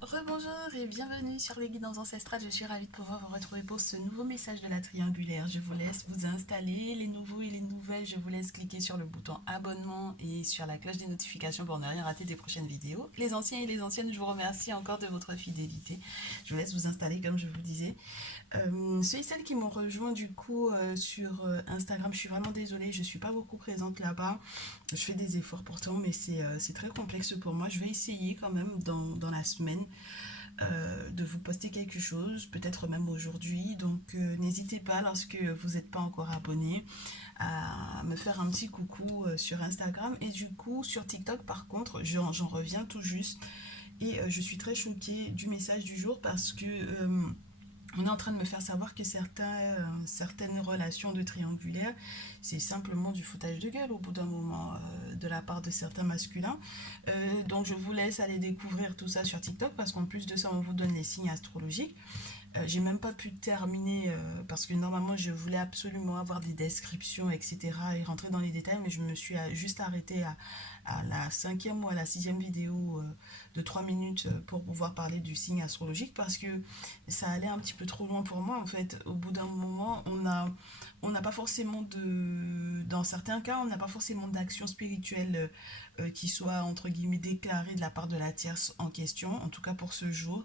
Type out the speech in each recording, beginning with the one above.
Rebonjour et bienvenue sur les guidances ancestrales. Je suis ravie de pouvoir vous retrouver pour ce nouveau message de la triangulaire. Je vous laisse vous installer. Les nouveaux et les nouvelles, je vous laisse cliquer sur le bouton abonnement et sur la cloche des notifications pour ne rien rater des prochaines vidéos. Les anciens et les anciennes, je vous remercie encore de votre fidélité. Je vous laisse vous installer comme je vous disais. Ceux et celles qui m'ont rejoint du coup sur Instagram, je suis vraiment désolée, je ne suis pas beaucoup présente là-bas. Je fais des efforts pourtant, mais c'est très complexe pour moi. Je vais essayer quand même dans la semaine de vous poster quelque chose, peut-être même aujourd'hui. Donc n'hésitez pas lorsque vous n'êtes pas encore abonné à me faire un petit coucou sur Instagram. Et du coup sur TikTok par contre, j'en reviens tout juste. Et je suis très choquée du message du jour parce que on est en train de me faire savoir que certaines relations de triangulaire, c'est simplement du foutage de gueule au bout d'un moment de la part de certains masculins. Donc je vous laisse aller découvrir tout ça sur TikTok parce qu'en plus de ça, on vous donne les signes astrologiques. J'ai même pas pu terminer parce que normalement je voulais absolument avoir des descriptions, etc. et rentrer dans les détails, mais je me suis juste arrêtée à la cinquième ou à la sixième vidéo de 3 minutes pour pouvoir parler du signe astrologique parce que ça allait un petit peu trop loin pour moi en fait. Au bout d'un moment, on n'a pas forcément dans certains cas, on n'a pas forcément d'action spirituelle qui soit entre guillemets déclarée de la part de la tierce en question, en tout cas pour ce jour.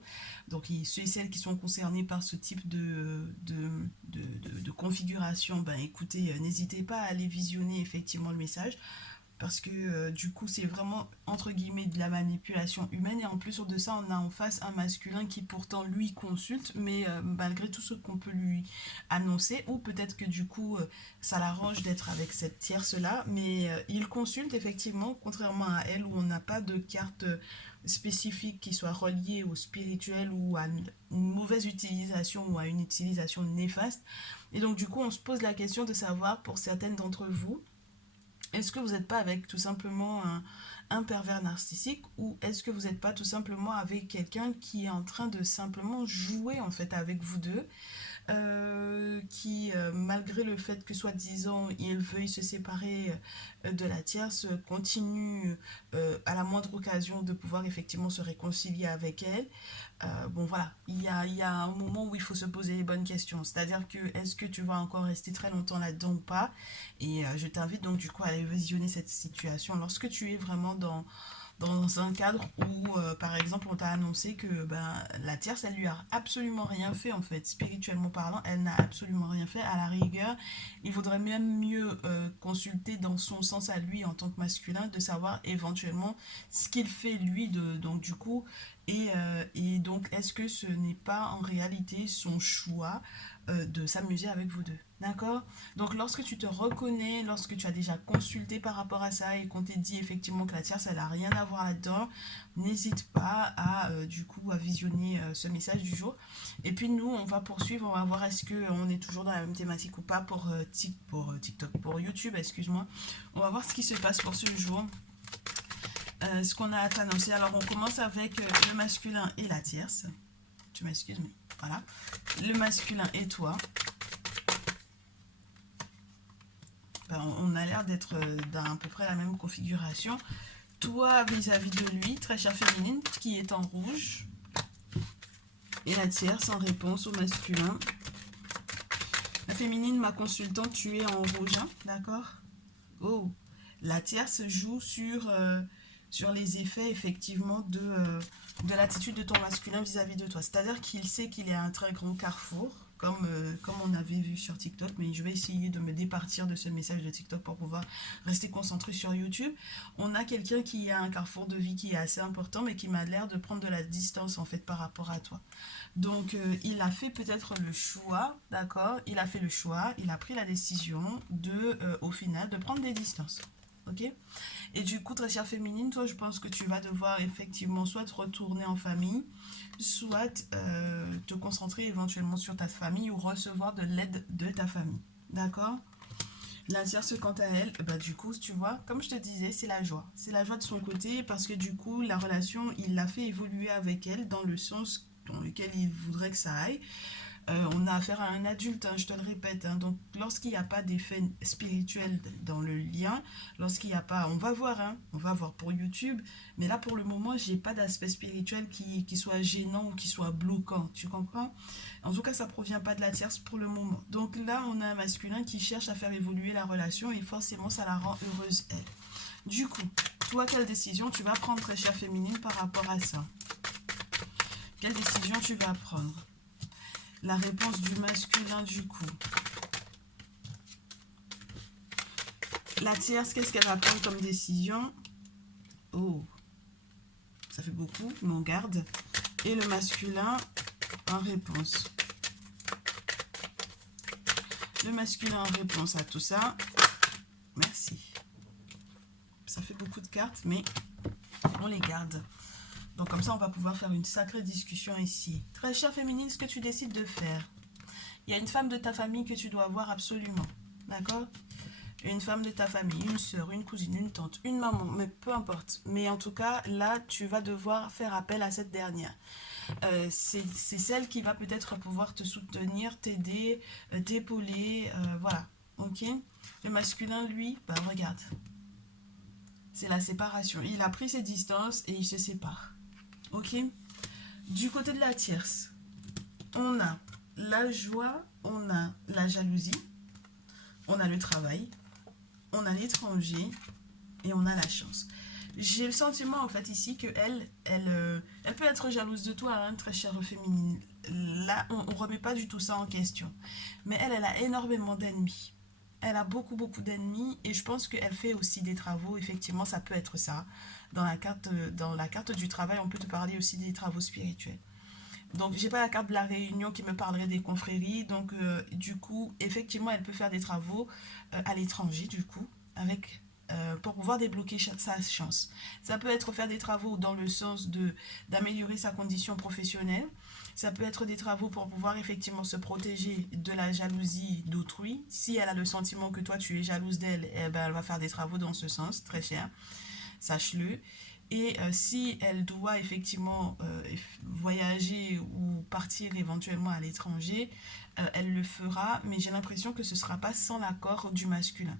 Donc ceux et celles qui sont concernés par ce type de configuration, ben écoutez, n'hésitez pas à aller visionner effectivement le message parce que du coup c'est vraiment entre guillemets de la manipulation humaine et en plus de ça on a en face un masculin qui pourtant lui consulte mais malgré tout ce qu'on peut lui annoncer ou peut-être que du coup ça l'arrange d'être avec cette tierce là mais il consulte effectivement contrairement à elle où on n'a pas de carte spécifique qui soit reliée au spirituel ou à une mauvaise utilisation ou à une utilisation néfaste et donc du coup on se pose la question de savoir pour certaines d'entre vous est-ce que vous n'êtes pas avec tout simplement un pervers narcissique ou est-ce que vous n'êtes pas tout simplement avec quelqu'un qui est en train de simplement jouer en fait avec vous deux qui, malgré le fait que soi-disant il veuille se séparer de la tierce, continue à la moindre occasion de pouvoir effectivement se réconcilier avec elle. Bon voilà, il y a un moment où il faut se poser les bonnes questions. C'est-à-dire que est-ce que tu vas encore rester très longtemps là-dedans ou pas? Et je t'invite donc du coup à aller visionner cette situation lorsque tu es vraiment dans un cadre où, par exemple, on t'a annoncé que ben, la tierce, elle lui a absolument rien fait, en fait, spirituellement parlant, elle n'a absolument rien fait. À la rigueur, il vaudrait même mieux consulter dans son sens à lui en tant que masculin, de savoir éventuellement ce qu'il fait lui, donc du coup, et donc est-ce que ce n'est pas en réalité son choix de s'amuser avec vous deux. D'accord? Donc lorsque tu te reconnais, lorsque tu as déjà consulté par rapport à ça et qu'on t'ait dit effectivement que la tierce, elle n'a rien à voir là-dedans, n'hésite pas à du coup à visionner ce message du jour. Et puis nous, on va poursuivre, on va voir est-ce qu'on est toujours dans la même thématique ou pas pour TikTok, pour YouTube, excuse-moi. On va voir ce qui se passe pour ce jour. Ce qu'on a à t'annoncer. Alors on commence avec le masculin et la tierce. Tu m'excuses, mais voilà. Le masculin et toi. Ben, on a l'air d'être dans à peu près la même configuration. Toi vis-à-vis de lui, très chère féminine, qui est en rouge. Et la tierce en réponse au masculin. La féminine, ma consultante, tu es en rouge, hein, d'accord? Oh, la tierce joue sur les effets effectivement de l'attitude de ton masculin vis-à-vis de toi. C'est-à-dire qu'il sait qu'il est à un très grand carrefour, comme on avait vu sur TikTok, mais je vais essayer de me départir de ce message de TikTok pour pouvoir rester concentré sur YouTube. On a quelqu'un qui a un carrefour de vie qui est assez important, mais qui m'a l'air de prendre de la distance en fait par rapport à toi. Donc il a fait peut-être le choix, d'accord? Il a fait le choix, il a pris la décision au final, de prendre des distances. Ok? Et du coup, très chère féminine, toi, je pense que tu vas devoir effectivement soit te retourner en famille, soit te concentrer éventuellement sur ta famille ou recevoir de l'aide de ta famille. D'accord? La tierce, quant à elle, bah, du coup, tu vois, comme je te disais, c'est la joie. C'est la joie de son côté parce que du coup, la relation, il l'a fait évoluer avec elle dans le sens dans lequel il voudrait que ça aille. On a affaire à un adulte, hein, je te le répète, hein. Donc, lorsqu'il n'y a pas d'effet spirituel dans le lien, lorsqu'il n'y a pas, on va voir, hein, on va voir pour YouTube, mais là, pour le moment, j'ai pas d'aspect spirituel qui soit gênant ou qui soit bloquant, tu comprends? En tout cas, ça provient pas de la tierce pour le moment. Donc là, on a un masculin qui cherche à faire évoluer la relation et forcément, ça la rend heureuse, elle. Du coup, toi, quelle décision tu vas prendre, très chère féminine, par rapport à ça? Quelle décision tu vas prendre? La réponse du masculin, du coup. La tierce, qu'est-ce qu'elle va prendre comme décision? Oh, ça fait beaucoup, mais on garde. Et le masculin en réponse. Le masculin en réponse à tout ça. Merci. Ça fait beaucoup de cartes, mais on les garde. Donc comme ça, on va pouvoir faire une sacrée discussion ici. Très chère féminine, ce que tu décides de faire. Il y a une femme de ta famille que tu dois voir absolument. D'accord? Une femme de ta famille, une soeur, une cousine, une tante, une maman, mais peu importe. Mais en tout cas, là, tu vas devoir faire appel à cette dernière. C'est celle qui va peut-être pouvoir te soutenir, t'aider, t'épauler, voilà. Ok? Le masculin, lui, bah regarde. C'est la séparation. Il a pris ses distances et il se sépare. Ok? Du côté de la tierce, on a la joie, on a la jalousie, on a le travail, on a l'étranger et on a la chance. J'ai le sentiment en fait ici que elle peut être jalouse de toi, hein, très chère féminine. Là, on ne remet pas du tout ça en question. Mais elle a énormément d'ennemis. Elle a beaucoup, beaucoup d'ennemis et je pense qu'elle fait aussi des travaux. Effectivement, ça peut être ça. Dans la carte du travail, on peut te parler aussi des travaux spirituels. Donc, j'ai pas la carte de la réunion qui me parlerait des confréries. Donc, du coup, effectivement, elle peut faire des travaux à l'étranger, du coup, avec pour pouvoir débloquer sa chance. Ça peut être faire des travaux dans le sens d'améliorer sa condition professionnelle. Ça peut être des travaux pour pouvoir effectivement se protéger de la jalousie d'autrui. Si elle a le sentiment que toi tu es jalouse d'elle, eh ben, elle va faire des travaux dans ce sens, très cher, sache-le. Et si elle doit effectivement voyager ou partir éventuellement à l'étranger, elle le fera, mais j'ai l'impression que ce ne sera pas sans l'accord du masculin.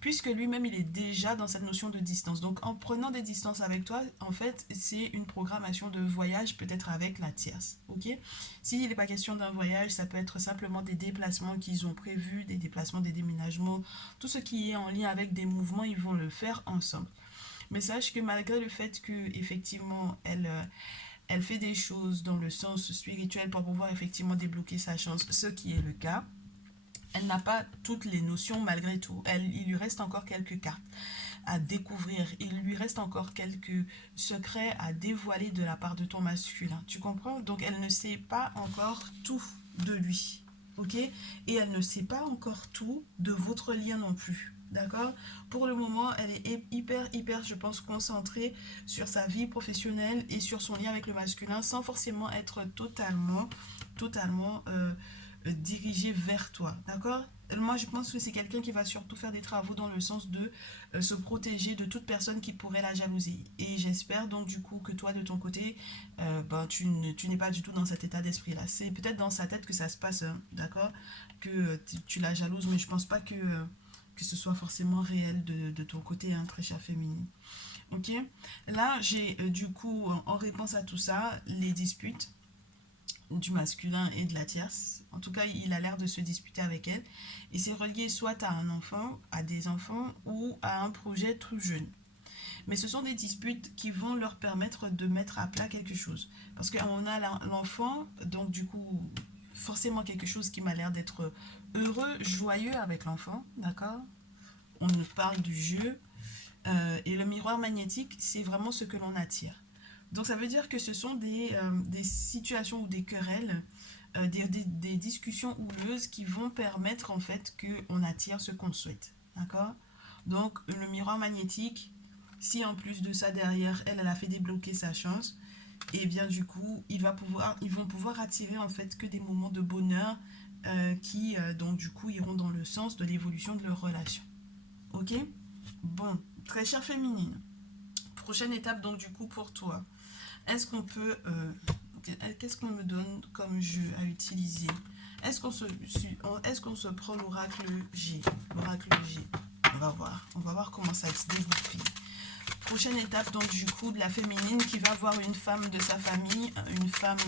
Puisque lui-même, il est déjà dans cette notion de distance. Donc, en prenant des distances avec toi, en fait, c'est une programmation de voyage, peut-être avec la tierce. Ok? S'il n'est pas question d'un voyage, ça peut être simplement des déplacements qu'ils ont prévus, des déplacements, des déménagements. Tout ce qui est en lien avec des mouvements, ils vont le faire ensemble. Mais sache que malgré le fait que effectivement elle fait des choses dans le sens spirituel pour pouvoir effectivement débloquer sa chance, ce qui est le cas, elle n'a pas toutes les notions malgré tout. Il lui reste encore quelques cartes à découvrir. Il lui reste encore quelques secrets à dévoiler de la part de ton masculin. Tu comprends? Donc elle ne sait pas encore tout de lui. Ok? Et elle ne sait pas encore tout de votre lien non plus. D'accord? Pour le moment, elle est hyper, je pense, concentrée sur sa vie professionnelle et sur son lien avec le masculin sans forcément être totalement dirigée vers toi. D'accord? Moi, je pense que c'est quelqu'un qui va surtout faire des travaux dans le sens de se protéger de toute personne qui pourrait la jalouser. Et j'espère donc du coup que toi, de ton côté, tu n'es pas du tout dans cet état d'esprit-là. C'est peut-être dans sa tête que ça se passe, hein, d'accord? Que tu la jalouses, mais je pense pas que ce soit forcément réel de ton côté, hein, très chère féminine. Ok? Là, j'ai du coup, en réponse à tout ça, les disputes du masculin et de la tierce. En tout cas, il a l'air de se disputer avec elle. Et c'est relié soit à un enfant, à des enfants, ou à un projet tout jeune. Mais ce sont des disputes qui vont leur permettre de mettre à plat quelque chose. Parce qu'on a l'enfant, donc du coup, forcément quelque chose qui m'a l'air d'être heureux, joyeux avec l'enfant, d'accord? On nous parle du jeu. Et le miroir magnétique, c'est vraiment ce que l'on attire. Donc ça veut dire que ce sont des situations ou des querelles, des discussions houleuses qui vont permettre en fait qu'on attire ce qu'on souhaite. D'accord? Donc le miroir magnétique, si en plus de ça derrière elle a fait débloquer sa chance, et bien du coup ils vont pouvoir attirer en fait que des moments de bonheur qui donc du coup iront dans le sens de l'évolution de leur relation. Ok? Bon, très chère féminine. Prochaine étape donc du coup pour toi. Est-ce qu'on peut... qu'est-ce qu'on me donne comme jeu à utiliser? Est-ce qu'on se prend l'oracle G? L'oracle G. On va voir comment ça se dégoupille. Prochaine étape, donc du coup, de la féminine qui va voir une femme de sa famille, une femme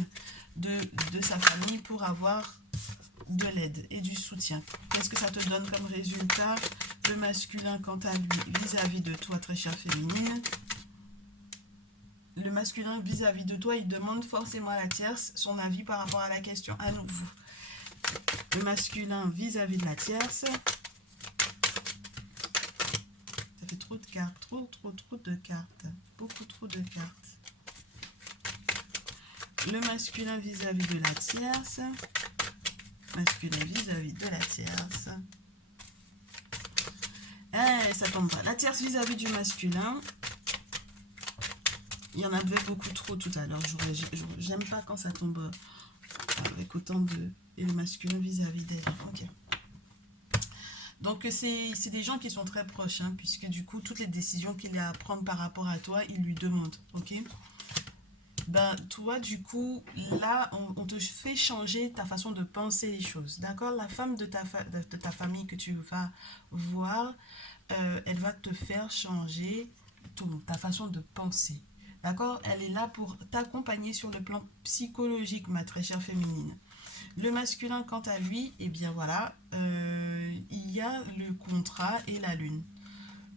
de sa famille pour avoir de l'aide et du soutien. Qu'est-ce que ça te donne comme résultat? Le masculin, quant à lui, vis-à-vis de toi, très chère féminine. Le masculin vis-à-vis de toi, il demande forcément à la tierce son avis par rapport à la question à nouveau. Le masculin vis-à-vis de la tierce. Ça fait trop de cartes, trop de cartes. Beaucoup trop de cartes. Le masculin vis-à-vis de la tierce. Masculin vis-à-vis de la tierce. Eh, ça tombe pas. La tierce vis-à-vis du masculin. Il y en avait beaucoup trop tout à l'heure. J'aime pas quand ça tombe avec autant de... Et le masculin vis-à-vis d'elle. Ok. Donc, c'est des gens qui sont très proches, hein, puisque du coup, toutes les décisions qu'il a à prendre par rapport à toi, il lui demande. Ok. Ben, toi, du coup, là, on te fait changer ta façon de penser les choses. D'accord? La femme de ta famille que tu vas voir, elle va te faire changer ta façon de penser. D'accord? Elle est là pour t'accompagner sur le plan psychologique, ma très chère féminine. Le masculin, quant à lui, eh bien voilà, il y a le contrat et la lune.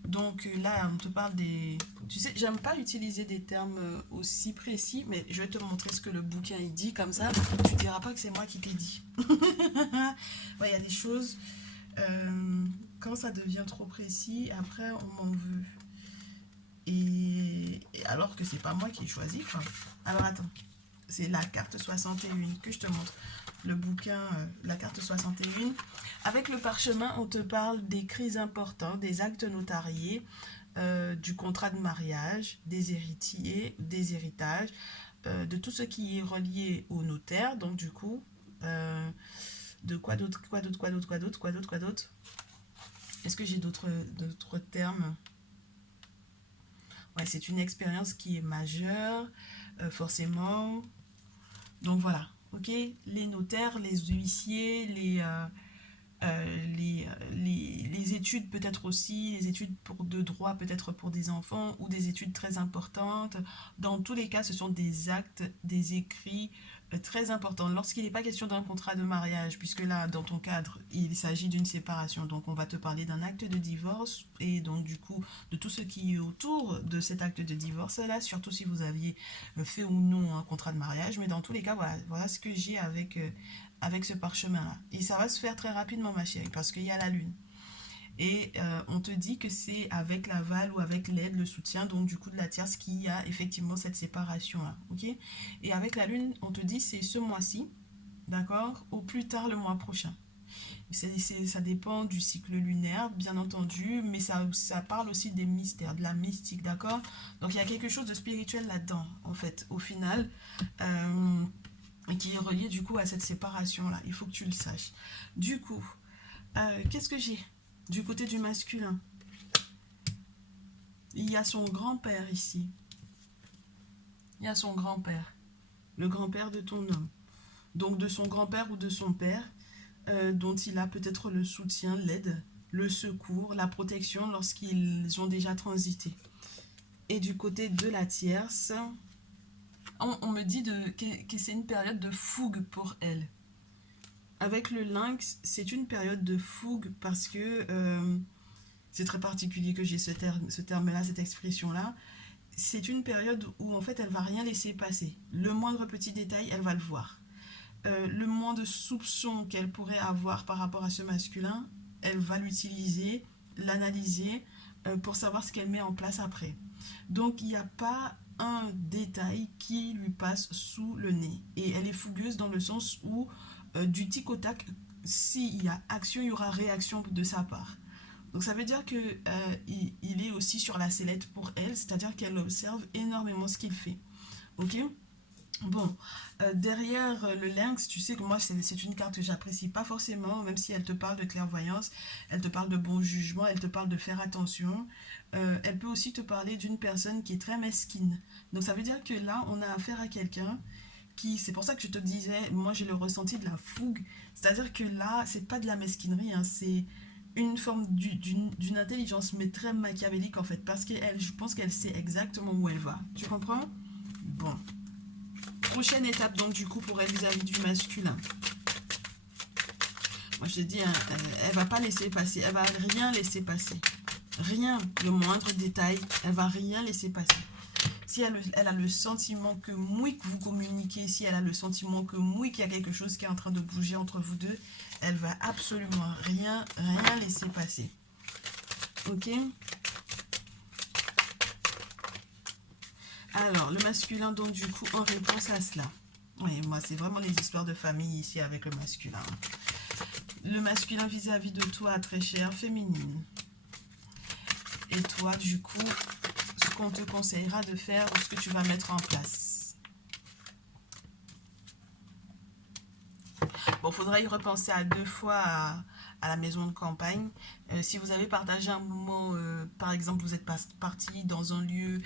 Donc là, on te parle des... Tu sais, j'aime pas utiliser des termes aussi précis, mais je vais te montrer ce que le bouquin il dit, comme ça, tu diras pas que c'est moi qui t'ai dit. Ouais, il y a des choses, quand ça devient trop précis, après on m'en veut. Et alors que c'est pas moi qui ai choisi, quoi. Alors attends, c'est la carte 61 que je te montre. Le bouquin, la carte 61. Avec le parchemin, on te parle des crises importants, des actes notariés, du contrat de mariage, des héritiers, des héritages, de tout ce qui est relié au notaire. Donc du coup, de quoi d'autre, quoi d'autre, quoi d'autre, quoi d'autre, quoi d'autre, quoi d'autre. Est-ce que j'ai d'autres termes? Ouais, c'est une expérience qui est majeure, forcément. Donc voilà, ok. Les notaires, les huissiers, les études peut-être aussi, les études de droit peut-être pour des enfants ou des études très importantes. Dans tous les cas, ce sont des actes, des écrits très importants. Lorsqu'il n'est pas question d'un contrat de mariage, puisque là, dans ton cadre, il s'agit d'une séparation. Donc, on va te parler d'un acte de divorce et donc du coup, de tout ce qui est autour de cet acte de divorce-là, surtout si vous aviez fait ou non un contrat de mariage. Mais dans tous les cas, voilà ce que j'ai avec ce parchemin-là. Et ça va se faire très rapidement, ma chérie, parce qu'il y a la lune. Et on te dit que c'est avec l'aval ou avec l'aide, le soutien, donc du coup de la tierce, qu'il y a effectivement cette séparation-là. Ok? Et avec la lune, on te dit c'est ce mois-ci, d'accord? Au plus tard le mois prochain. Ça dépend du cycle lunaire, bien entendu, mais ça parle aussi des mystères, de la mystique, d'accord? Donc il y a quelque chose de spirituel là-dedans, en fait, au final. Et qui est relié du coup à cette séparation là, il faut que tu le saches. Du coup, qu'est-ce que j'ai du côté du masculin? Il y a son grand-père ici, il y a son grand-père, le grand-père de ton homme, donc de son grand-père ou de son père, dont il a peut-être le soutien, l'aide, le secours, la protection lorsqu'ils ont déjà transité. Et du côté de la tierce, on me dit que c'est une période de fougue pour elle. Avec le lynx, c'est une période de fougue parce que c'est très particulier que j'ai ce terme-là, cette expression-là. C'est une période où en fait elle va rien laisser passer. Le moindre petit détail, elle va le voir. Le moindre soupçon qu'elle pourrait avoir par rapport à ce masculin, elle va l'utiliser, l'analyser pour savoir ce qu'elle met en place après. Donc il n'y a pas un détail qui lui passe sous le nez. Et elle est fougueuse dans le sens où du tic au tac, s'il y a action, il y aura réaction de sa part. Donc ça veut dire que il est aussi sur la sellette pour elle, c'est-à-dire qu'elle observe énormément ce qu'il fait. Ok? Bon, derrière le lynx, tu sais que moi c'est une carte que j'apprécie pas forcément, même si elle te parle de clairvoyance, elle te parle de bon jugement, elle te parle de faire attention. Elle peut aussi te parler d'une personne qui est très mesquine. Donc ça veut dire que là on a affaire à quelqu'un c'est pour ça que je te disais, moi j'ai le ressenti de la fougue. C'est-à-dire que là, c'est pas de la mesquinerie, hein, c'est une forme d'une intelligence, mais très machiavélique en fait, parce qu'elle, je pense qu'elle sait exactement où elle va. Tu comprends? Bon. Prochaine étape donc du coup pour elle vis-à-vis du masculin. Moi je te dis, hein, elle va pas laisser passer, elle va rien laisser passer. Rien, le moindre détail, elle va rien laisser passer. Si elle a le sentiment que oui, que vous communiquez, si elle a le sentiment que oui, qu'il y a quelque chose qui est en train de bouger entre vous deux, elle va absolument rien laisser passer. Ok? Alors, le masculin, donc, du coup, en réponse à cela. Oui, moi, c'est vraiment les histoires de famille ici avec le masculin. Le masculin vis-à-vis de toi, très chère féminine. Et toi, du coup, ce qu'on te conseillera de faire ou ce que tu vas mettre en place. Bon, il faudra y repenser à 2 fois à la maison de campagne. Si vous avez partagé un moment, par exemple, vous êtes parti dans un lieu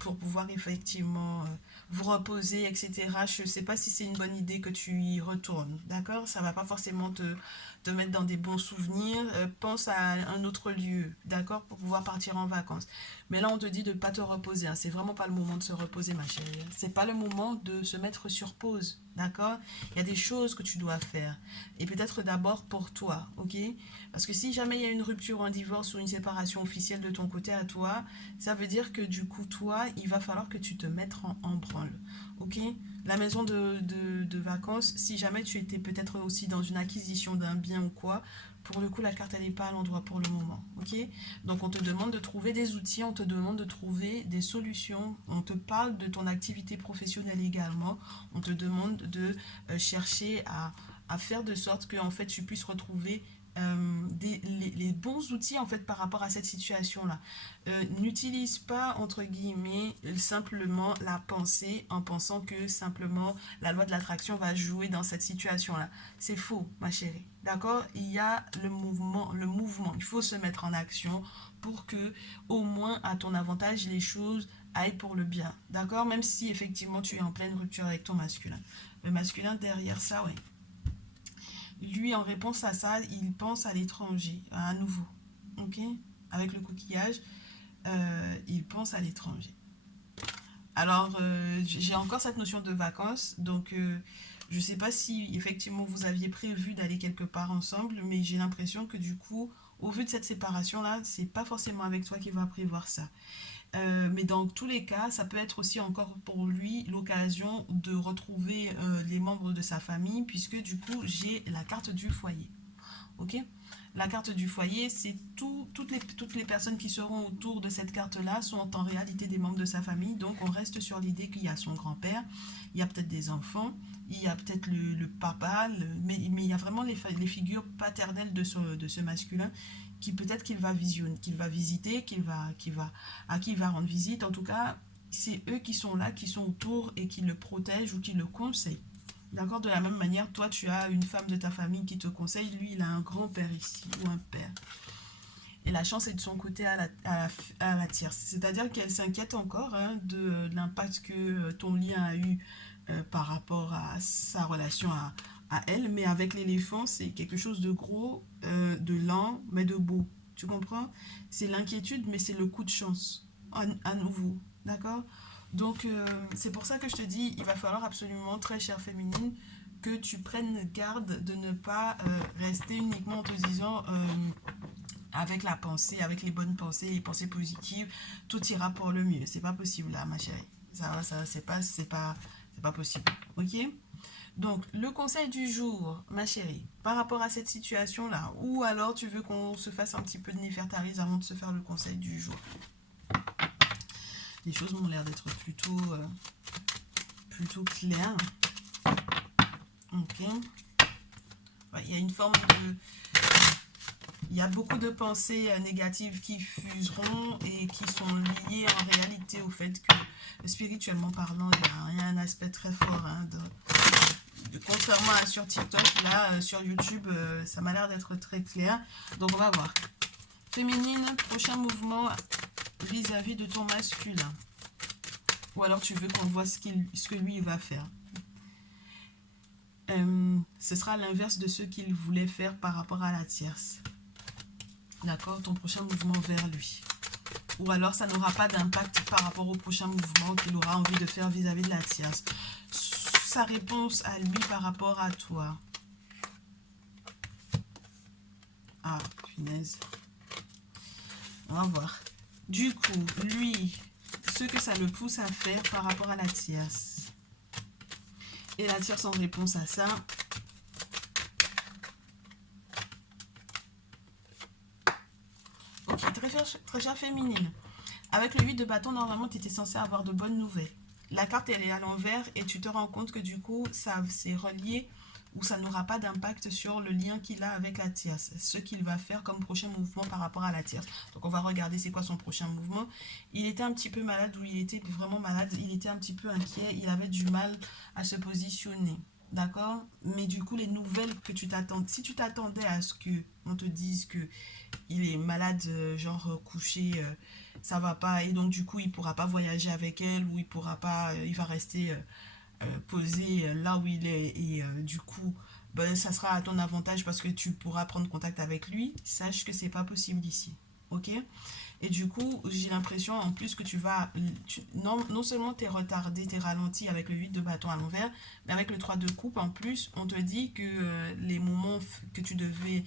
pour pouvoir effectivement vous reposer, etc. Je ne sais pas si c'est une bonne idée que tu y retournes, d'accord? Ça ne va pas forcément te mettre dans des bons souvenirs. Pense à un autre lieu, d'accord? Pour pouvoir partir en vacances. Mais là, on te dit de ne pas te reposer, hein. C'est vraiment pas le moment de se reposer, ma chérie. C'est pas le moment de se mettre sur pause, d'accord? Il y a des choses que tu dois faire. Et peut-être d'abord pour toi, ok? Parce que si jamais il y a une rupture, un divorce ou une séparation officielle de ton côté à toi, ça veut dire que du coup, toi, il va falloir que tu te mettes en branle, ok? La maison de vacances, si jamais tu étais peut-être aussi dans une acquisition d'un bien ou quoi, pour le coup, la carte, elle n'est pas à l'endroit pour le moment, ok? Donc, on te demande de trouver des outils, on te demande de trouver des solutions, on te parle de ton activité professionnelle également, on te demande de chercher à faire de sorte que en fait, tu puisses retrouver les bons outils en fait par rapport à cette situation là. N'utilise pas entre guillemets simplement la pensée en pensant que simplement la loi de l'attraction va jouer dans cette situation là. C'est faux, ma chérie, d'accord? Il y a le mouvement, il faut se mettre en action pour que au moins à ton avantage les choses aillent pour le bien, d'accord? Même si effectivement tu es en pleine rupture avec ton masculin, le masculin derrière ça, ouais, lui, en réponse à ça, il pense à l'étranger, à nouveau. Ok? Avec le coquillage, il pense à l'étranger. Alors, j'ai encore cette notion de vacances, donc je ne sais pas si effectivement vous aviez prévu d'aller quelque part ensemble, mais j'ai l'impression que du coup, au vu de cette séparation-là, c'est pas forcément avec toi qu'il va prévoir ça. Mais dans tous les cas, ça peut être aussi encore pour lui l'occasion de retrouver les membres de sa famille, puisque du coup, j'ai la carte du foyer. Ok? La carte du foyer, c'est toutes les personnes qui seront autour de cette carte-là sont en réalité des membres de sa famille. Donc, on reste sur l'idée qu'il y a son grand-père, il y a peut-être des enfants, il y a peut-être le papa, mais il y a vraiment les figures paternelles de ce masculin qui peut-être qu'il va visionner, qu'il va visiter, à qui il va rendre visite. En tout cas, c'est eux qui sont là, qui sont autour et qui le protègent ou qui le conseillent. D'accord? De la même manière, toi, tu as une femme de ta famille qui te conseille. Lui, il a un grand-père ici ou un père. Et la chance est de son côté à la tierce. C'est-à-dire qu'elle s'inquiète encore hein, de l'impact que ton lien a eu par rapport à sa relation à elle. Mais avec l'éléphant, c'est quelque chose de gros, de lent, mais de beau. Tu comprends? C'est l'inquiétude, mais c'est le coup de chance à nouveau. D'accord? Donc, c'est pour ça que je te dis, il va falloir absolument, très chère féminine, que tu prennes garde de ne pas rester uniquement en te disant avec la pensée, avec les bonnes pensées, les pensées positives, tout ira pour le mieux. C'est pas possible là, ma chérie. Ça c'est pas possible. Ok? Donc, le conseil du jour, ma chérie, par rapport à cette situation-là, ou alors tu veux qu'on se fasse un petit peu de néfertarise avant de se faire le conseil du jour. Les choses m'ont l'air d'être plutôt claires. Ok. Ouais, il y a une forme de... Il y a beaucoup de pensées négatives qui fuseront et qui sont liées en réalité au fait que, spirituellement parlant, il y a un aspect très fort. Hein, contrairement à sur TikTok, là, sur YouTube, ça m'a l'air d'être très clair. Donc, on va voir. Féminine, prochain mouvement vis-à-vis de ton masculin. Ou alors tu veux qu'on voit ce que lui il va faire. Ce sera l'inverse de ce qu'il voulait faire par rapport à la tierce. D'accord? Ton prochain mouvement vers lui. Ou alors ça n'aura pas d'impact par rapport au prochain mouvement qu'il aura envie de faire vis-à-vis de la tierce. Sa réponse à lui par rapport à toi. Ah, punaise. On va voir. Du coup, lui, ce que ça le pousse à faire par rapport à la tierce. Et la tierce en réponse à ça. Ok, très chère féminine. Avec le 8 de bâton, normalement, tu étais censé avoir de bonnes nouvelles. La carte, elle est à l'envers et tu te rends compte que du coup, ça c'est relié ou ça n'aura pas d'impact sur le lien qu'il a avec la tierce. Ce qu'il va faire comme prochain mouvement par rapport à la tierce. Donc, on va regarder c'est quoi son prochain mouvement. Il était un petit peu malade ou il était vraiment malade. Il était un petit peu inquiet. Il avait du mal à se positionner. D'accord? Mais du coup, les nouvelles que tu t'attends, si tu t'attendais à ce que on te dise que il est malade, genre couché, ça va pas, et donc du coup il pourra pas voyager avec elle, ou il pourra pas, il va rester posé là où il est, et du coup ben, ça sera à ton avantage parce que tu pourras prendre contact avec lui. Sache que c'est pas possible ici, ok? Et du coup, j'ai l'impression en plus que tu vas... non seulement tu es retardé, tu es ralenti avec le 8 de bâton à l'envers, mais avec le 3 de coupe en plus, on te dit que les moments que tu devais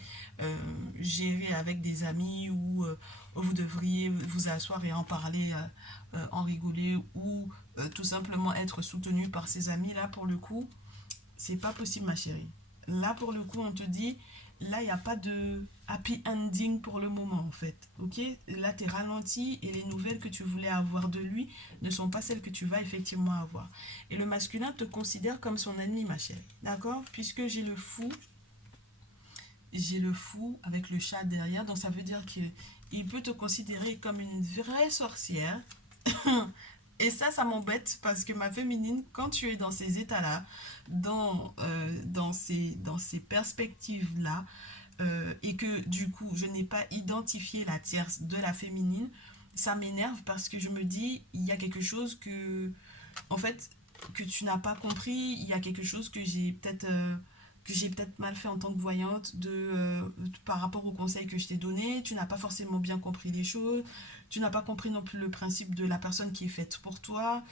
gérer avec des amis ou vous devriez vous asseoir et en parler, en rigoler ou tout simplement être soutenu par ces amis, là pour le coup, c'est pas possible ma chérie. Là pour le coup, on te dit, là il n'y a pas de happy ending pour le moment en fait. Ok? Là tu es ralenti et les nouvelles que tu voulais avoir de lui ne sont pas celles que tu vas effectivement avoir. Et le masculin te considère comme son ennemi ma chérie. D'accord? Puisque j'ai le fou avec le chat derrière, donc ça veut dire qu'il peut te considérer comme une vraie sorcière. Et ça m'embête parce que ma féminine, quand tu es dans ces états-là, dans ces perspectives-là, et que du coup, je n'ai pas identifié la tierce de la féminine, ça m'énerve parce que je me dis, il y a quelque chose en fait, que tu n'as pas compris, il y a quelque chose que j'ai peut-être mal fait en tant que voyante par rapport au conseil que je t'ai donné. Tu n'as pas forcément bien compris les choses. Tu n'as pas compris non plus le principe de la personne qui est faite pour toi.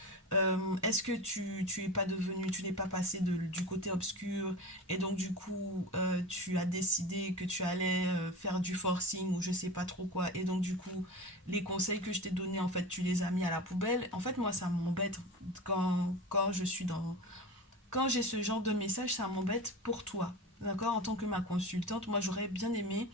Est-ce que tu es pas devenu, tu n'es pas passé du côté obscur et donc du coup tu as décidé que tu allais faire du forcing ou je sais pas trop quoi, et donc du coup les conseils que je t'ai donnés en fait tu les as mis à la poubelle. En fait moi ça m'embête quand je suis quand j'ai ce genre de message, ça m'embête pour toi. D'accord? En tant que ma consultante, moi j'aurais bien aimé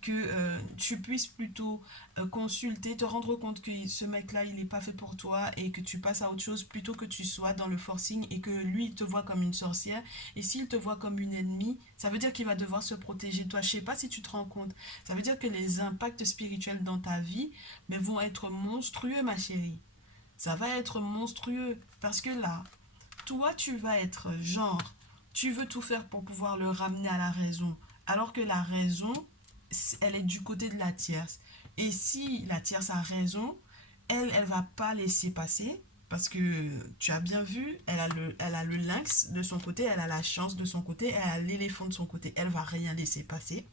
que tu puisses plutôt consulter, te rendre compte que ce mec-là, il n'est pas fait pour toi et que tu passes à autre chose plutôt que tu sois dans le forcing et que lui, il te voit comme une sorcière. Et s'il te voit comme une ennemie, ça veut dire qu'il va devoir se protéger de toi. Je sais pas si tu te rends compte. Ça veut dire que les impacts spirituels dans ta vie mais vont être monstrueux, ma chérie. Ça va être monstrueux parce que là, toi, tu vas être genre, tu veux tout faire pour pouvoir le ramener à la raison, alors que la raison, elle est du côté de la tierce. Et si la tierce a raison, elle va pas laisser passer, parce que tu as bien vu, elle a le lynx de son côté, elle a la chance de son côté, elle a l'éléphant de son côté, elle va rien laisser passer.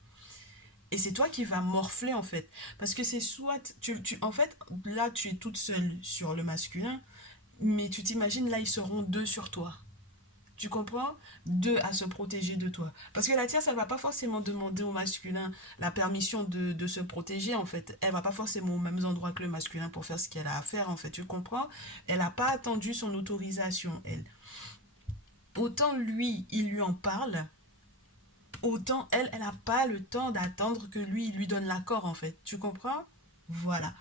Et c'est toi qui vas morfler en fait. Parce que c'est soit, en fait, là tu es toute seule sur le masculin, mais tu t'imagines, là ils seront deux sur toi. Tu comprends? Deux à se protéger de toi. Parce que la tierce, elle va pas forcément demander au masculin la permission de se protéger, en fait. Elle va pas forcément aux mêmes endroits que le masculin pour faire ce qu'elle a à faire, en fait. Tu comprends? Elle n'a pas attendu son autorisation, elle. Autant lui, il lui en parle, autant elle, elle n'a pas le temps d'attendre que lui, il lui donne l'accord, en fait. Tu comprends? Voilà.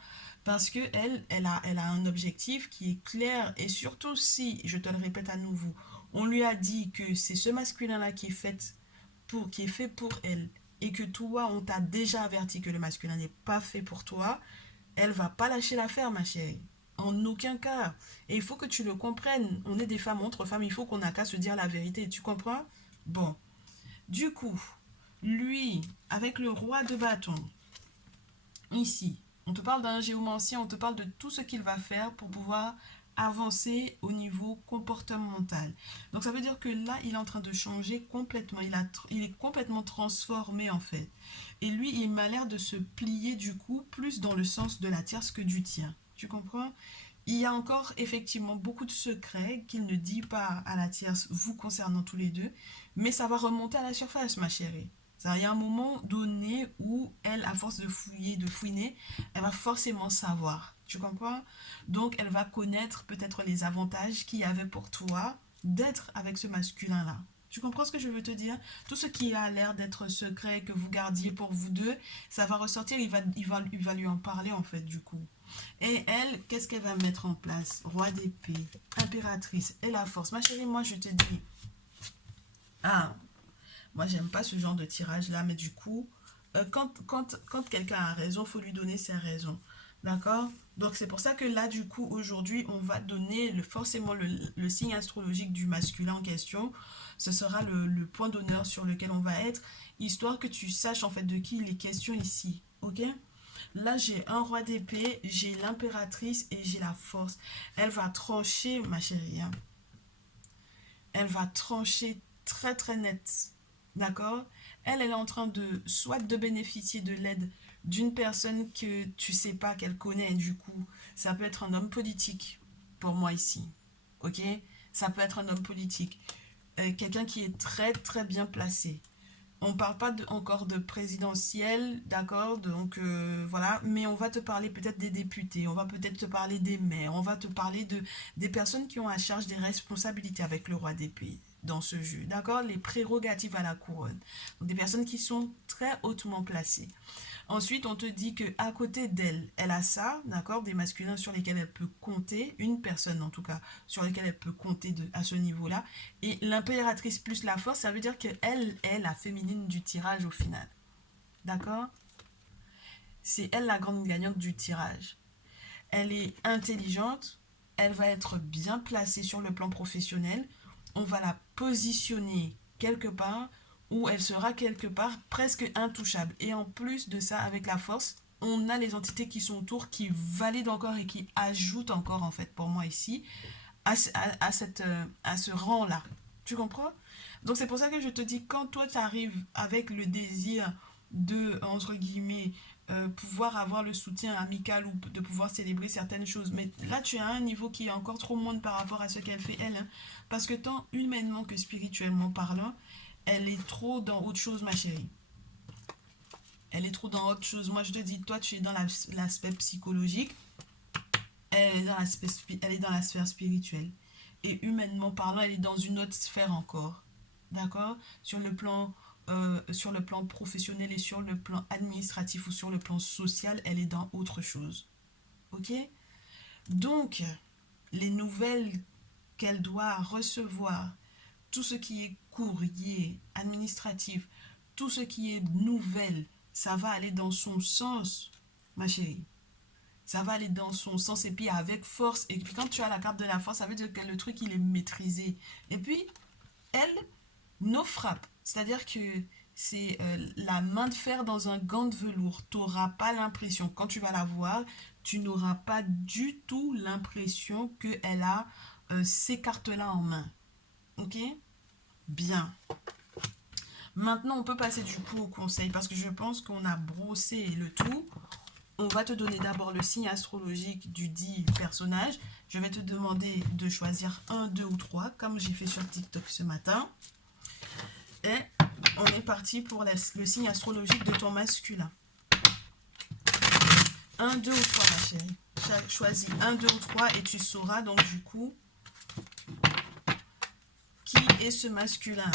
Parce que elle a un objectif qui est clair, et surtout si, je te le répète à nouveau, on lui a dit que c'est ce masculin-là qui est fait pour elle, et que toi, on t'a déjà averti que le masculin n'est pas fait pour toi, elle va pas lâcher l'affaire, ma chérie. En aucun cas. Et il faut que tu le comprennes. On est des femmes entre femmes, il faut qu'on a qu'à se dire la vérité. Tu comprends? Bon. Du coup, lui, avec le roi de bâton, ici, on te parle d'un géomancien, on te parle de tout ce qu'il va faire pour pouvoir avancer au niveau comportemental. Donc ça veut dire que là, il est en train de changer complètement. Il est complètement transformé en fait. Et lui, il m'a l'air de se plier du coup plus dans le sens de la tierce que du tien. Tu comprends? Il y a encore effectivement beaucoup de secrets qu'il ne dit pas à la tierce, vous concernant tous les deux, mais ça va remonter à la surface, ma chérie. Il y a un moment donné où elle, à force de fouiller, de fouiner, elle va forcément savoir. Tu comprends? Donc, elle va connaître peut-être les avantages qu'il y avait pour toi d'être avec ce masculin-là. Tu comprends ce que je veux te dire? Tout ce qui a l'air d'être secret, que vous gardiez pour vous deux, ça va ressortir, il va lui en parler en fait du coup. Et elle, qu'est-ce qu'elle va mettre en place? Roi d'épée, impératrice et la force. Ma chérie, moi je te dis, ah, moi j'aime pas ce genre de tirage là, mais du coup, quand quelqu'un a raison, il faut lui donner ses raisons. D'accord? Donc c'est pour ça que là, du coup, aujourd'hui, on va donner forcément le signe astrologique du masculin en question. Ce sera le point d'honneur sur lequel on va être, histoire que tu saches en fait de qui il est question ici. Ok? Là, j'ai un roi d'épée, j'ai l'impératrice et j'ai la force. Elle va trancher, ma chérie, hein. Elle va trancher très très net. D'accord? Elle est en train de soit de bénéficier de l'aide d'une personne que tu sais pas qu'elle connaît. Du coup, ça peut être un homme politique pour moi ici. Ok? Ça peut être un homme politique. Quelqu'un qui est très très bien placé. On ne parle pas encore de présidentiel, d'accord? Donc voilà, mais on va te parler peut-être des députés, on va peut-être te parler des maires, on va te parler des personnes qui ont à charge des responsabilités avec le roi d'épée dans ce jeu, d'accord? Les prérogatives à la couronne. Donc des personnes qui sont très hautement placées. Ensuite, on te dit que à côté d'elle, elle a ça, d'accord, des masculins sur lesquels elle peut compter, une personne en tout cas, sur lesquels elle peut compter à ce niveau-là. Et l'impératrice plus la force, ça veut dire qu'elle est la féminine du tirage au final. D'accord? C'est elle la grande gagnante du tirage. Elle est intelligente, elle va être bien placée sur le plan professionnel, on va la positionner quelque part où elle sera quelque part presque intouchable. Et en plus de ça, avec la force, on a les entités qui sont autour qui valident encore et qui ajoutent encore en fait pour moi ici à ce rang-là. Tu comprends? Donc c'est pour ça que je te dis, quand toi tu arrives avec le désir de, entre guillemets, pouvoir avoir le soutien amical ou de pouvoir célébrer certaines choses. Mais là, tu as un niveau qui est encore trop moindre par rapport à ce qu'elle fait, elle. Hein. Parce que tant humainement que spirituellement parlant, elle est trop dans autre chose, ma chérie. Elle est trop dans autre chose. Moi, je te dis, toi, tu es dans l'aspect psychologique. Elle est dans la sphère spirituelle. Et humainement parlant, elle est dans une autre sphère encore. D'accord? Sur le plan professionnel et sur le plan administratif ou sur le plan social, elle est dans autre chose. Ok? Donc, les nouvelles qu'elle doit recevoir, tout ce qui est courrier, administratif, tout ce qui est nouvelle, ça va aller dans son sens, ma chérie. Ça va aller dans son sens et puis avec force. Et puis quand tu as la carte de la force, ça veut dire que le truc, il est maîtrisé. Et puis, elle, nos frappes. C'est-à-dire que c'est la main de fer dans un gant de velours. Tu n'auras pas l'impression, quand tu vas la voir, tu n'auras pas du tout l'impression qu'elle a ces cartes-là en main. Ok? Bien. Maintenant, on peut passer du coup au conseil parce que je pense qu'on a brossé le tout. On va te donner d'abord le signe astrologique du dit personnage. Je vais te demander de choisir un, deux ou trois, comme j'ai fait sur TikTok ce matin. Et on est parti pour le signe astrologique de ton masculin. Un, deux ou trois, ma chérie. Choisis un, deux ou trois et tu sauras donc du coup qui est ce masculin.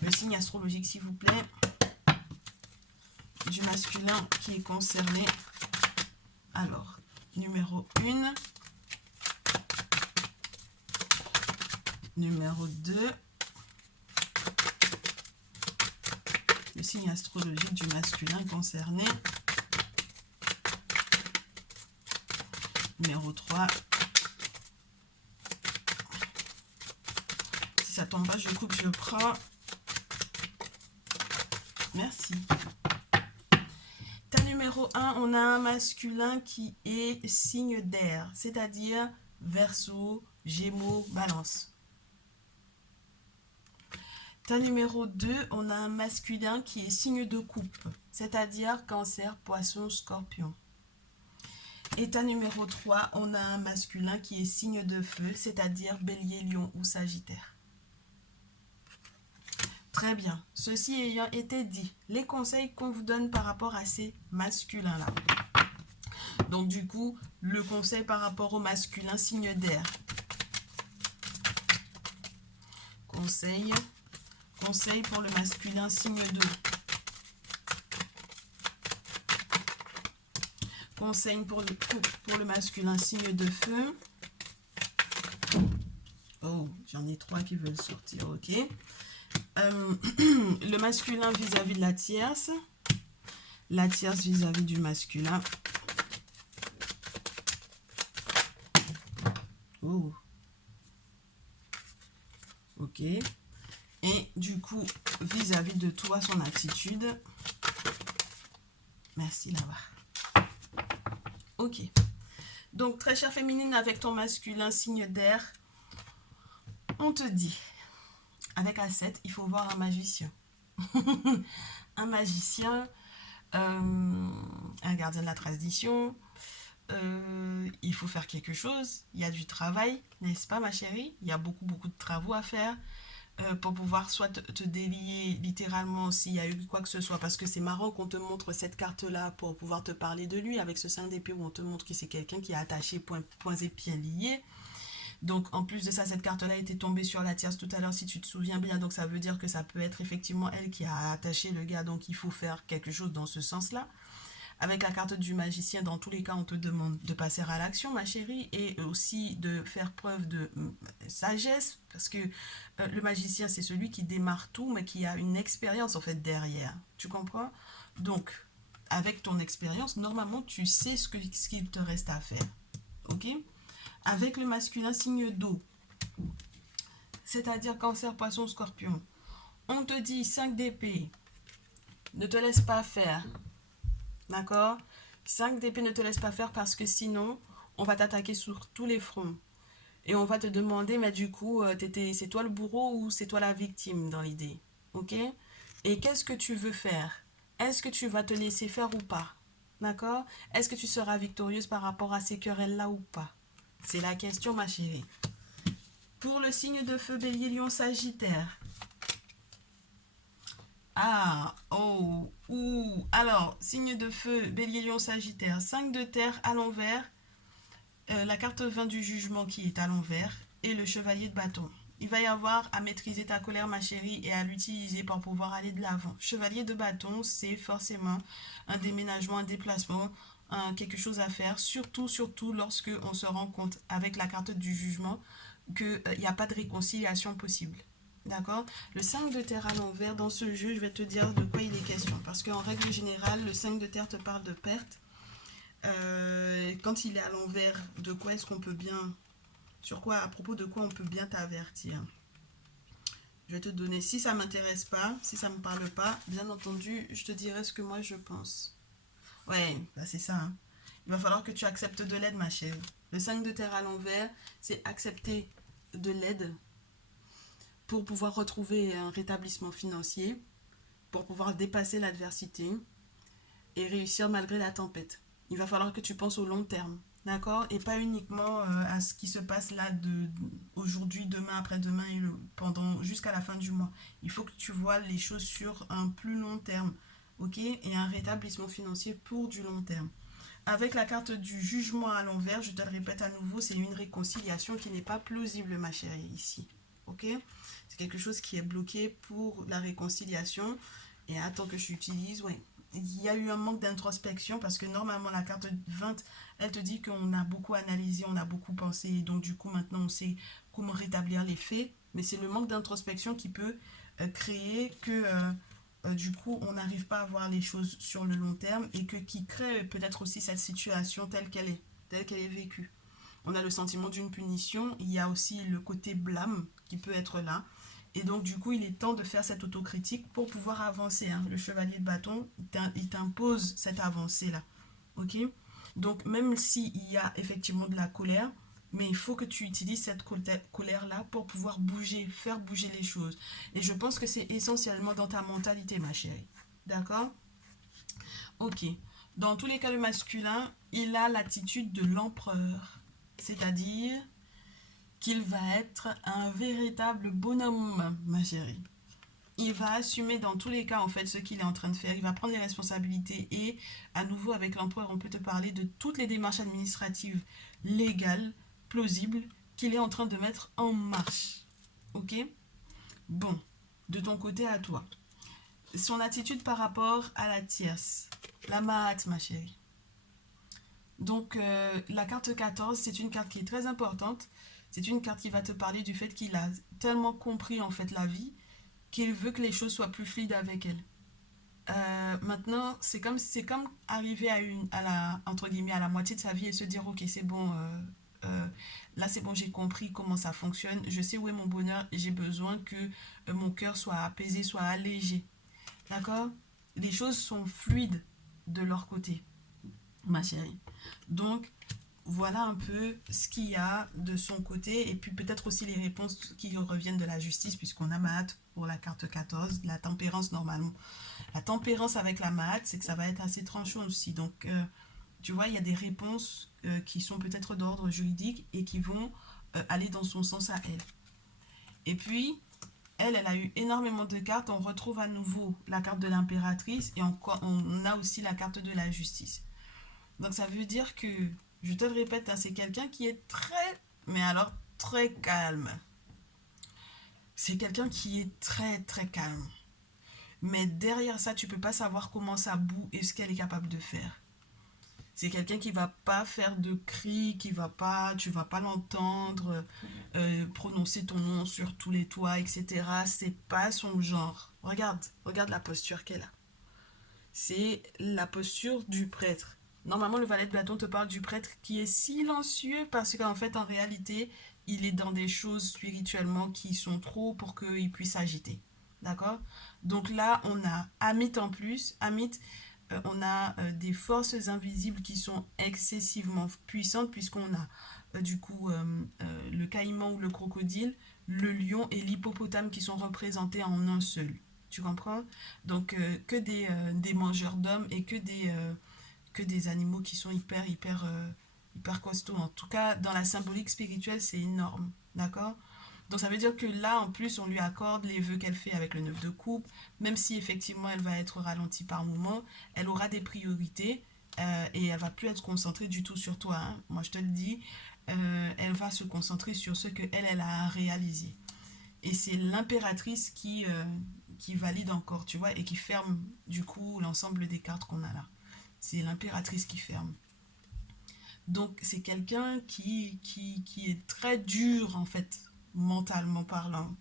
Le signe astrologique, s'il vous plaît, du masculin qui est concerné. Alors, numéro 1, numéro 2, le signe astrologique du masculin concerné. Numéro 3. Si ça tombe pas, je coupe, je prends. Merci. numéro 1, on a un masculin qui est signe d'air, c'est-à-dire Verseau, Gémeaux, Balance. Ta numéro 2, on a un masculin qui est signe de coupe, c'est-à-dire Cancer, Poisson, Scorpion. Et ta numéro 3, on a un masculin qui est signe de feu, c'est-à-dire Bélier, Lion ou Sagittaire. Très bien. Ceci ayant été dit, les conseils qu'on vous donne par rapport à ces masculins-là. Donc du coup, le conseil par rapport au masculin signe d'air. Conseil pour le masculin signe d'eau. Conseil pour le masculin signe de feu. Oh, j'en ai 3 qui veulent sortir, ok. Le masculin vis-à-vis de la tierce. La tierce vis-à-vis du masculin. Oh. Ok. Et du coup, vis-à-vis de toi, son attitude. Merci là-bas. Ok. Donc, très chère féminine, avec ton masculin signe d'air, on te dit, avec A7, il faut voir un magicien. Un magicien, un gardien de la tradition. Il faut faire quelque chose. Il y a du travail, n'est-ce pas, ma chérie? Il y a beaucoup de travaux à faire. Pour pouvoir soit te délier littéralement s'il y a eu quoi que ce soit, parce que c'est marrant qu'on te montre cette carte là pour pouvoir te parler de lui avec ce 5 d'épée où on te montre que c'est quelqu'un qui est attaché poings et pieds liés. Donc en plus de ça, cette carte là était tombée sur la tierce tout à l'heure si tu te souviens bien, donc ça veut dire que ça peut être effectivement elle qui a attaché le gars, donc il faut faire quelque chose dans ce sens là. Avec la carte du magicien, dans tous les cas, on te demande de passer à l'action, ma chérie, et aussi de faire preuve de sagesse, parce que le magicien, c'est celui qui démarre tout, mais qui a une expérience, en fait, derrière. Tu comprends? Donc, avec ton expérience, normalement, tu sais ce qu'il te reste à faire. Ok? Avec le masculin signe d'eau, c'est-à-dire Cancer, Poisson, Scorpion, on te dit 5 d'épée, ne te laisse pas faire. D'accord? 5 d'épée, ne te laisse pas faire parce que sinon, on va t'attaquer sur tous les fronts. Et on va te demander, mais du coup, c'est toi le bourreau ou c'est toi la victime dans l'idée? Ok? Et qu'est-ce que tu veux faire? Est-ce que tu vas te laisser faire ou pas? D'accord? Est-ce que tu seras victorieuse par rapport à ces querelles-là ou pas? C'est la question, ma chérie. Pour le signe de feu, Bélier, Lion, Sagittaire. Ah, oh, ouh. Alors, signe de feu, Bélier, Lion, Sagittaire. 5 de terre à l'envers. La carte 20 du jugement qui est à l'envers. Et le chevalier de bâton. Il va y avoir à maîtriser ta colère, ma chérie, et à l'utiliser pour pouvoir aller de l'avant. Chevalier de bâton, c'est forcément un déménagement, un déplacement, quelque chose à faire. Surtout lorsque on se rend compte avec la carte du jugement qu'il n'y a pas de réconciliation possible. D'accord? Le 5 de terre à l'envers, dans ce jeu, je vais te dire de quoi il est question. Parce qu'en règle générale, le 5 de terre te parle de perte. Quand il est à l'envers, de quoi est-ce qu'on peut bien... à propos de quoi on peut bien t'avertir? Je vais te donner, si ça ne m'intéresse pas, si ça ne me parle pas, bien entendu, je te dirai ce que moi je pense. Ouais, bah c'est ça. Hein. Il va falloir que tu acceptes de l'aide, ma chérie. Le 5 de terre à l'envers, c'est accepter de l'aide pour pouvoir retrouver un rétablissement financier, pour pouvoir dépasser l'adversité et réussir malgré la tempête. Il va falloir que tu penses au long terme, d'accord? Et pas uniquement à ce qui se passe là aujourd'hui, demain, après-demain et jusqu'à la fin du mois. Il faut que tu vois les choses sur un plus long terme, ok? Et un rétablissement financier pour du long terme. Avec la carte du jugement à l'envers, je te le répète à nouveau, c'est une réconciliation qui n'est pas plausible, ma chérie, ici. Ok? C'est quelque chose qui est bloqué pour la réconciliation. Et attends que je l'utilise, ouais. Il y a eu un manque d'introspection parce que normalement la carte 20, elle te dit qu'on a beaucoup analysé, on a beaucoup pensé. Et donc du coup maintenant on sait comment rétablir les faits. Mais c'est le manque d'introspection qui peut créer que du coup on n'arrive pas à voir les choses sur le long terme et qui crée peut-être aussi cette situation telle qu'elle est vécue. On a le sentiment d'une punition, il y a aussi le côté blâme qui peut être là. Et donc, du coup, il est temps de faire cette autocritique pour pouvoir avancer, hein. Le chevalier de bâton, il t'impose cette avancée-là. Ok? Donc, même s'il y a effectivement de la colère, mais il faut que tu utilises cette colère-là pour pouvoir bouger, faire bouger les choses. Et je pense que c'est essentiellement dans ta mentalité, ma chérie. D'accord? Ok. Dans tous les cas, le masculin, il a l'attitude de l'empereur. C'est-à-dire qu'il va être un véritable bonhomme, ma chérie. Il va assumer dans tous les cas, en fait, ce qu'il est en train de faire. Il va prendre les responsabilités et, à nouveau, avec l'empereur, on peut te parler de toutes les démarches administratives légales, plausibles, qu'il est en train de mettre en marche. Ok? Bon, de ton côté à toi. Son attitude par rapport à la tierce. La Mahat, ma chérie. Donc, la carte 14, c'est une carte qui est très importante. C'est une carte qui va te parler du fait qu'il a tellement compris, en fait, la vie qu'il veut que les choses soient plus fluides avec elle. Maintenant, c'est comme arriver entre guillemets, à la moitié de sa vie et se dire, ok, c'est bon, là c'est bon, j'ai compris comment ça fonctionne, je sais où est mon bonheur, j'ai besoin que mon cœur soit apaisé, soit allégé. D'accord? Les choses sont fluides de leur côté, ma chérie. Donc, voilà un peu ce qu'il y a de son côté et puis peut-être aussi les réponses qui reviennent de la justice puisqu'on a Mahat pour la carte 14, la tempérance normalement. La tempérance avec la Mahat, c'est que ça va être assez tranchant aussi. Donc, tu vois, il y a des réponses qui sont peut-être d'ordre juridique et qui vont aller dans son sens à elle. Et puis, elle a eu énormément de cartes. On retrouve à nouveau la carte de l'impératrice et on a aussi la carte de la justice. Donc ça veut dire que, je te le répète, hein, c'est quelqu'un qui est très, mais alors très calme. C'est quelqu'un qui est très très calme. Mais derrière ça, tu peux pas savoir comment ça boue et ce qu'elle est capable de faire. C'est quelqu'un qui va pas faire de cris, tu vas pas l'entendre prononcer ton nom sur tous les toits, etc. C'est pas son genre. Regarde la posture qu'elle a. C'est la posture du prêtre. Normalement, le valet de bâton te parle du prêtre qui est silencieux parce qu'en fait, en réalité, il est dans des choses spirituellement qui sont trop pour qu'il puisse s'agiter. D'accord? Donc là, on a Amit en plus. Amit, on a des forces invisibles qui sont excessivement puissantes puisqu'on a du coup le caïman ou le crocodile, le lion et l'hippopotame qui sont représentés en un seul. Tu comprends? Donc, que des mangeurs d'hommes et que des animaux qui sont hyper costauds. En tout cas, dans la symbolique spirituelle, c'est énorme. D'accord? Donc, ça veut dire que là, en plus, on lui accorde les vœux qu'elle fait avec le 9 de coupe. Même si, effectivement, elle va être ralentie par moment, elle aura des priorités et elle va plus être concentrée du tout sur toi, hein. Moi, je te le dis, elle va se concentrer sur ce qu'elle a réalisé. Et c'est l'impératrice qui valide encore, tu vois, et qui ferme du coup l'ensemble des cartes qu'on a là. C'est l'impératrice qui ferme. Donc c'est quelqu'un qui est très dur en fait, mentalement parlant.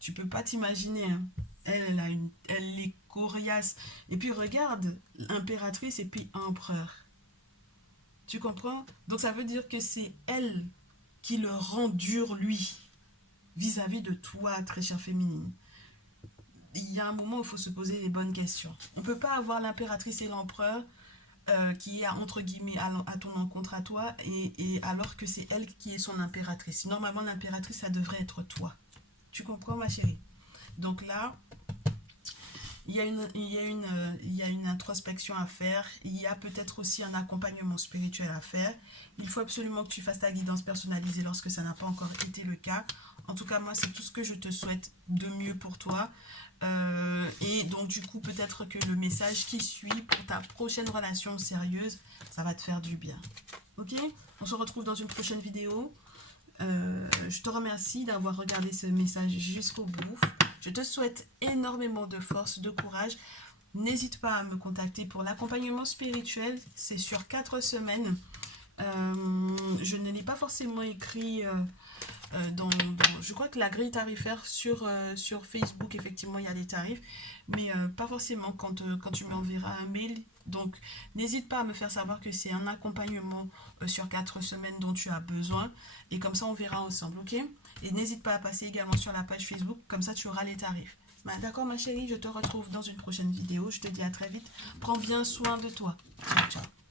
Tu peux pas t'imaginer, hein. Elle est coriace. Et puis regarde, impératrice et puis empereur. Tu comprends? Donc ça veut dire que c'est elle qui le rend dur lui, vis-à-vis de toi, très chère féminine. Il y a un moment où il faut se poser les bonnes questions. On ne peut pas avoir l'impératrice et l'empereur qui est entre guillemets à ton encontre à toi et alors que c'est elle qui est son impératrice. Normalement, l'impératrice, ça devrait être toi. Tu comprends, ma chérie? Donc là, il y a une introspection à faire. Il y a peut-être aussi un accompagnement spirituel à faire. Il faut absolument que tu fasses ta guidance personnalisée lorsque ça n'a pas encore été le cas. En tout cas, moi, c'est tout ce que je te souhaite de mieux pour toi. Et donc, du coup, peut-être que le message qui suit pour ta prochaine relation sérieuse, ça va te faire du bien. Ok? On se retrouve dans une prochaine vidéo. Je te remercie d'avoir regardé ce message jusqu'au bout. Je te souhaite énormément de force, de courage. N'hésite pas à me contacter pour l'accompagnement spirituel. C'est sur 4 semaines. Je ne l'ai pas forcément écrit je crois que la grille tarifaire sur Facebook, effectivement, il y a des tarifs, mais pas forcément quand tu m'enverras un mail. Donc, n'hésite pas à me faire savoir que c'est un accompagnement sur 4 semaines dont tu as besoin. Et comme ça, on verra ensemble, ok? Et n'hésite pas à passer également sur la page Facebook, comme ça tu auras les tarifs. D'accord ma chérie, je te retrouve dans une prochaine vidéo. Je te dis à très vite. Prends bien soin de toi. Ciao, ciao.